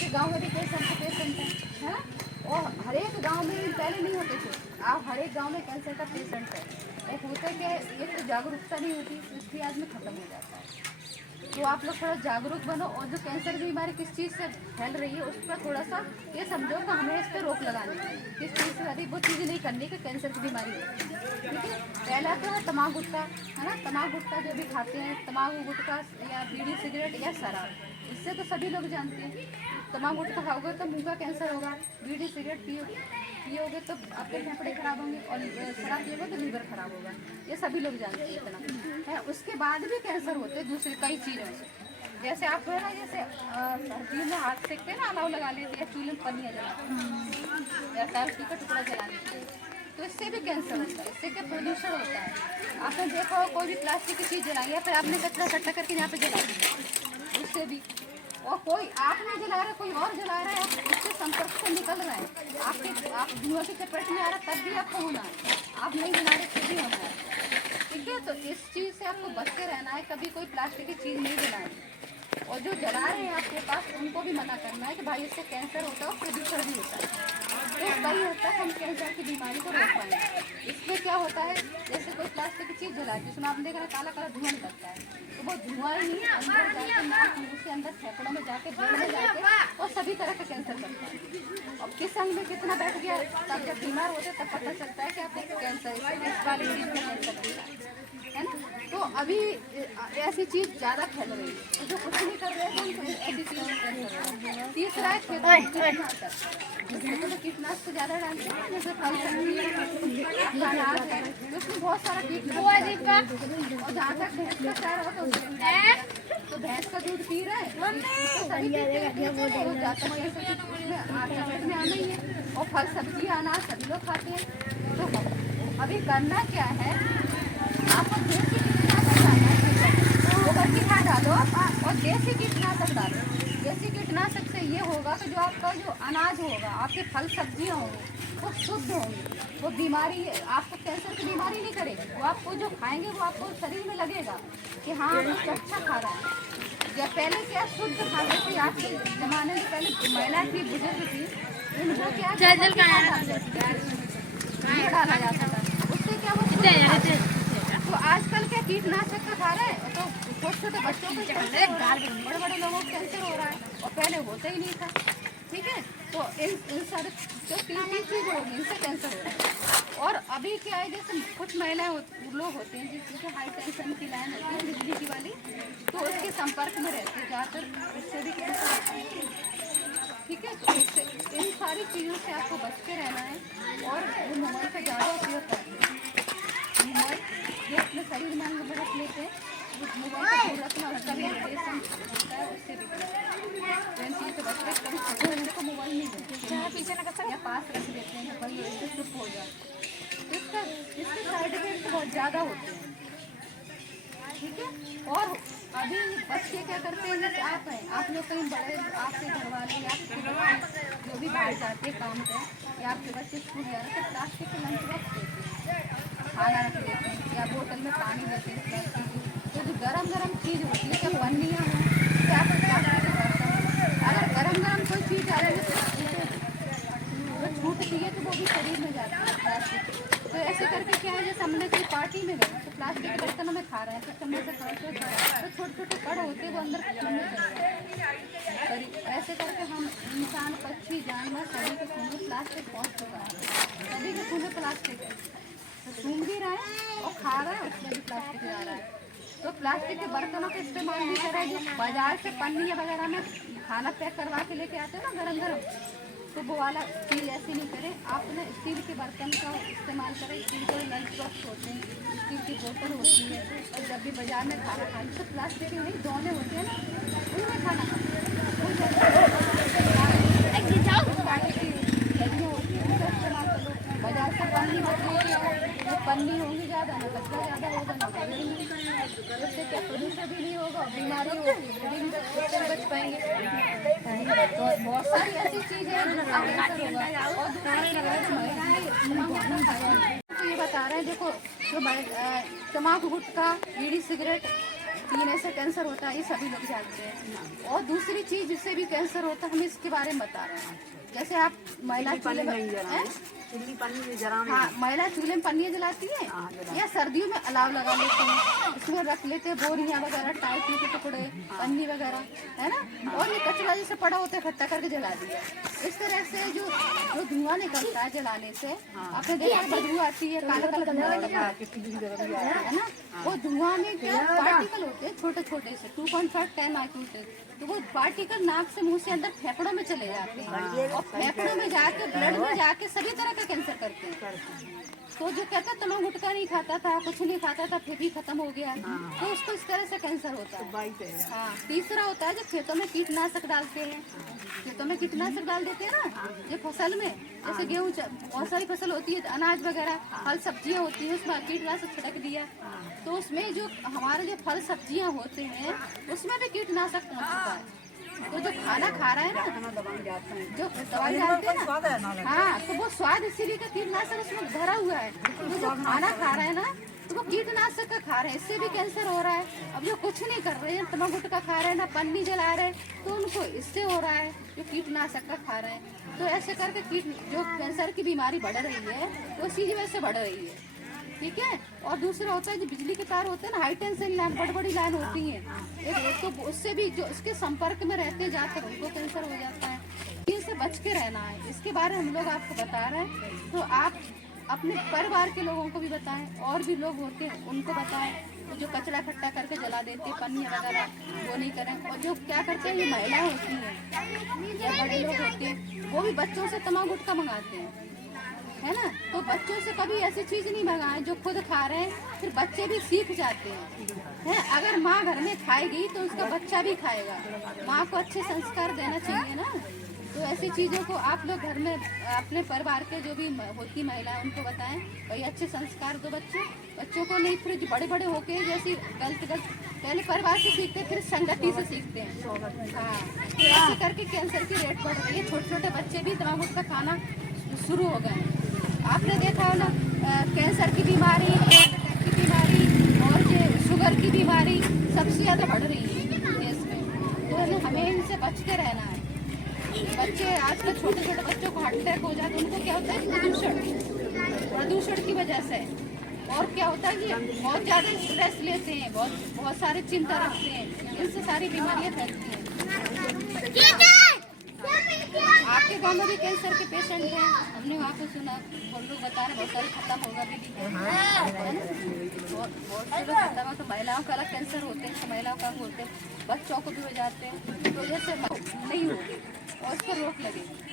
आपके गांव में भी कैंसर के पेशेंट है ना, और हर एक गांव में पहले नहीं होते थे, आप हर एक गांव में कैंसर का पेशेंट है। और होता क्या है, एक तो जागरूकता नहीं होती, इसलिए आदमी खत्म हो जाता है। तो आप लोग थोड़ा जागरूक बनो, और जो कैंसर की बीमारी किस चीज़ से फैल रही है उस पर थोड़ा सा ये समझो कि हमें इस पर रोक लगानी है, किस चीज़ से अधिक वो चीज़ें नहीं करनी कि कैंसर की बीमारी हो। ठीक है, पहला तो है तम्बाकू गुटखा, है ना, तम्बाकू गुटखा जो भी खाते हैं, तम्बाकू गुटखा या बीड़ी सिगरेट या शराब, इससे तो सभी लोग जानते हैं। तम्बाकू गुटखा खाओगे तो मुंह का कैंसर होगा, बीड़ी सिगरेट पियोगे तो आपके फेफड़े खराब होंगे, और शराब पियोगे तो लीवर खराब होगा, ये सभी लोग जानते हैं इतना है। उसके बाद भी कैंसर होते हैं दूसरी कई चीज़ों से, जैसे आप है ना, जैसे सर्दी में हाथ सेकते हैं ना, अलाव लगा लेते हैं, चूल्हे में पनिया जलाते हैं या टाइल्स का टुकड़ा जला लेते हैं, तो इससे भी कैंसर होता है। इससे क्या प्रदूषण होता है, आपने देखा हो कोई भी प्लास्टिक की चीज़ जलाई है, फिर आपने कचरा इकट्ठा करके यहाँ पे जला दिया, उससे भी, और कोई आप नहीं जला रहा, कोई और जला रहा है, उसके संपर्क से निकल रहा है, आप धुआं की चपेट में आ रहा है तब भी आपको होना है, आप नहीं जला रहे फिर भी होना है। ठीक है, तो इस चीज़ से आपको बच के रहना है, कभी कोई प्लास्टिक की चीज़ नहीं जलानी, और जो जला रहे हैं आपके पास उनको भी मना करना है कि भाई इससे कैंसर होता है और प्रदूषण भी होता है, तो तभी होता है हम कैंसर की बीमारी को रोक पाएंगे। इसमें क्या होता है, जैसे कोई प्लास्टिक की चीज़ जला जिसमें आपने देखा काला काला धुआं निकलता है, तो वो धुआं ही अंदर जाके नाक मुँह के अंदर फेफड़ों में जाके ब्लड में जाके और सभी तरह का कैंसर करता है। और किस अंग में कितना बैठ गया, तब जब बीमार होते तब पता चलता है कि आपको कैंसर इस वाली चीज़ में कैंसर है ना। तो अभी ऐसी चीज़ ज़्यादा फैल रही है, तो जो कुछ नहीं कर रहे हैं उनको ऐसी चीज़ कैंसर हो रहा है। तीसरा है कीटनाशक, तो कीटनाशक ज़्यादा डालते हैं, जैसे फल सब्जी अनाज है, उसमें बहुत सारा कीटनाशक, और जहाँ तक भैंस का चारा हो तो भैंस का दूध पी रहे हैं, में आना ही है, और फल सब्जी अनाज सभी लोग खाते हैं। तो अभी करना क्या है, आपको देसी कीटनाशक डालना है, गोबर की खाद डालो और देसी कीटनाशक डालो। देसी कीटनाशक से ये होगा कि जो आपका जो अनाज होगा, आपके फल सब्जियां होंगी वो शुद्ध होंगी, वो बीमारी आपको कैंसर की बीमारी नहीं करेगी, वो आपको जो खाएंगे वो आपको शरीर में लगेगा कि हाँ हम कुछ अच्छा खा रहे हैं। जब पहले क्या शुद्ध खाते थे, आज के ज़माने में पहले महिला थी, बुजुर्ग थी, उनको क्या डाला जाता था, उससे क्या वो तो आजकल क्या कीटनाशक का खा रहे हैं, तो छोटे छोटे बच्चों को बड़े बड़े लोगों को कैंसर हो रहा है, और पहले होता ही नहीं था। ठीक है, तो इन सारे जो तीन चीज़ होगी इनसे कैंसर हो रहा है। और अभी क्या है, जैसे कुछ महिलाएं लोग होते हैं जिसके हाई टेंशन की लाइन होती है बिजली की वाली, तो उसके संपर्क में रहते हैं ज़्यादातर, उससे भी कैंसर होता है। ठीक है, तो इससे इन सारी चीज़ों से आपको बच के रहना है, और मोबाइल का ज़्यादा उपयोग करना है। मोबाइल जो अपने शरीर में अंग रख लेते हैं, उस मोबाइल का दूर रखना, उसका भी रेडिएशन होता है, उससे भी इन चीज़ से बचते कभी छोटे बच्चे को मोबाइल नहीं देते, पीछे ना कर या पास रख देते हैं, भाई इससे चुप हो जाए, इसके साइड इफेक्ट बहुत ज़्यादा होते हैं। ठीक है, और अभी बच्चे क्या करते हैं, जैसे आप हैं, आप लोग कहीं बड़े, आपके घर वाले या आपके बच्चे जो भी बाहर जाते हैं काम पे, या आपके बच्चे स्कूल जा रहे हैं, तो प्लास्टिक के लंच बॉक्स देते हैं, खाना रख देते हैं, या बोतल में पानी देते हैं प्लास्टिक की, तो जो गरम चीज़ होती है, क्या पन्नियाँ हों, क्या प्लास्टिक के बर्तन, अगर गरम कोई चीज़ आ रही है तो छूटती है, तो वो भी शरीर में जाती है प्लास्टिक। तो ऐसे करके क्या है, जैसे हमने कोई पार्टी में गए तो प्लास्टिक के बर्तनों में खा रहे हैं, तो चम्मच से खा रहे हैं, तो छोटे छोटे कड़ होते हैं वो अंदर खून में चले जाते हैं। ऐसे करके हम इंसान, पक्षी, जानवर सभी के खून में प्लास्टिक पहुँच चुका है, सभी के खून में प्लास्टिक है, तो सूंघ भी रहा है और खा रहा है, उसमें भी प्लास्टिक जा रहा है। तो प्लास्टिक के बर्तनों का इस्तेमाल नहीं करें, जो बाजार से पन्नी वगैरह में खाना पैक करवा के लेके आते हैं ना गरम, तो वो वाला चीज़ ऐसी नहीं करें, आपने स्टील के बर्तन का इस्तेमाल करें। स्टील के लंच बॉक्स होते हैं, स्टील की बोतल होती है, और जब भी बाजार में खाना खाएं तो प्लास्टिक के नहीं दोने होते हैं ना, उनमें खाना बाजार से पन्नी वो पन्नी होगी ज़्यादा, ना कचरा ज़्यादा होगा, ना उससे क्या प्रदूषण भी नहीं होगा, बीमारी होगी वो भी उससे बच पाएंगे। तो बहुत सारी ऐसी चीज़ें हैं तो ये बता रहे हैं, देखो जो तम्बाकू गुटखा बीड़ी सिगरेट पीने से कैंसर होता है, ये सभी लोग जानते हैं। और दूसरी चीज जिससे भी कैंसर होता है हम इसके बारे में बता रहे हैं। जैसे आप महिला चूल्हे में हाँ महिला चूल्हे में पन्नी जलाती है या सर्दियों में अलाव लगा लेते हैं, इसमें रख लेते हैं बोरियां वगैरह, टाइटी के टुकड़े, पन्नी वगैरह, है ना। और ये कचरा जैसे पड़ा होता है इकट्ठा करके जला दिया। इस तरह से जो धुआं निकलता है जलाने से, आपने देखा बदबू आती है, काला काला है ना। वो धुआं में क्या पार्टिकल होते हैं छोटे छोटे से 2.5 10 माइक्रोमीटर, तो वो पार्टिकल नाक से मुंह से अंदर फेफड़ों में चले जाते हैं और फेफड़ों में जाके ब्लड में जाके सभी तरह का कैंसर करते हैं। तो जो कहता तमाम गुटखा नहीं खाता था, कुछ नहीं खाता था, फिर भी खत्म हो गया, तो उसको इस तरह से कैंसर होता है। हाँ, तीसरा होता है जो खेतों में कीटनाशक डालते हैं, खेतों में कीटनाशक डाल देते हैं ना, ये फसल में जैसे गेहूँ बहुत सारी फसल होती है, अनाज वगैरह, फल सब्जियाँ होती है, उसमें कीटनाशक छिड़क दिया, तो उसमें जो हमारे जो फल सब्जियाँ होते हैं उसमें भी कीटनाशक पहुँच चुका है। तो जो खाना खा रहा है ना, जो दवाई डालते हैं ना, हाँ, तो वो स्वाद इसीलिए का कीटनाशक उसमें भरा हुआ है। तो जो खाना खा रहा है ना, तो वो कीटनाशक का खा रहे हैं, इससे भी कैंसर हो रहा है। अब जो कुछ नहीं कर रहे हैं, तम्बाकू गुटखा खा रहे हैं, ना पन्नी जला रहे हैं, तो उनको इससे हो रहा है जो कीटनाशक का खा रहे हैं। तो ऐसे करके जो कैंसर की बीमारी बढ़ रही है वो इसी वजह से बढ़ रही है, ठीक है। और दूसरा होता है जो बिजली के तार होते हैं ना, हाई टेंशन लाइन, बड़ी बड़ी लाइन होती है, तो उससे भी जो इसके संपर्क में रहते हैं जाकर उनको कैंसर हो जाता है। इनसे बच के रहना है, इसके बारे में हम लोग आपको बता रहे हैं। तो आप अपने परिवार के लोगों को भी बताएं, और भी लोग होते हैं उनको बताएं, तो जो कचरा इकट्ठा करके जला देते हैं पन्नी वगैरह, वो नहीं करें। और जो क्या करते हैं, ये महिलाएं होती हैं या बड़े लोग होते हैं, वो भी बच्चों से तम्बाकू गुटखा मंगाते हैं, है ना। तो बच्चों से कभी ऐसी चीज नहीं मंगाएं जो खुद खा रहे हैं, फिर बच्चे भी सीख जाते हैं। अगर माँ घर में खाएगी तो उसका बच्चा भी खाएगा। माँ को अच्छे संस्कार देना चाहिए ना। तो ऐसी चीज़ों को आप लोग घर में अपने परिवार के जो भी होती महिला उनको बताएं, भाई अच्छे संस्कार दो बच्चों को। नहीं फिर बड़े बड़े होके जैसे गलत पहले परिवार से सीखते, फिर संगति से सीखते हैं। हाँ, तो ऐसे करके कैंसर की रेट बढ़ रही है। छोटे छोटे बच्चे भी तम्बाकू का खाना शुरू हो गए हैं। आपने देखा हो ना, कैंसर की बीमारी, हार्ट अटैक की बीमारी और जो शुगर की बीमारी सबसे ज़्यादा बढ़ रही है देश में। तो हमें इनसे बच के रहना है। बच्चे आजकल छोटे छोटे बच्चों को हार्ट अटैक हो जाता है, उनको क्या होता है प्रदूषण की वजह से। और क्या होता है कि बहुत ज़्यादा स्ट्रेस लेते हैं, बहुत सारी चिंता रखते हैं, इनसे सारी बीमारियाँ फैलती हैं। आपके गांव में भी कैंसर के पेशेंट हैं, हमने वहाँ पे सुना, हम लोग बता रहे बहुत सारे खत्म होगा भी, बहुत से लोग खत्म हो। तो महिलाओं का अलग कैंसर होते हैं, तो महिलाओं का बोलते हैं, बच्चों को भी हो जाते हैं। तो जैसे नहीं होगी और उस पर रोक लगेगी।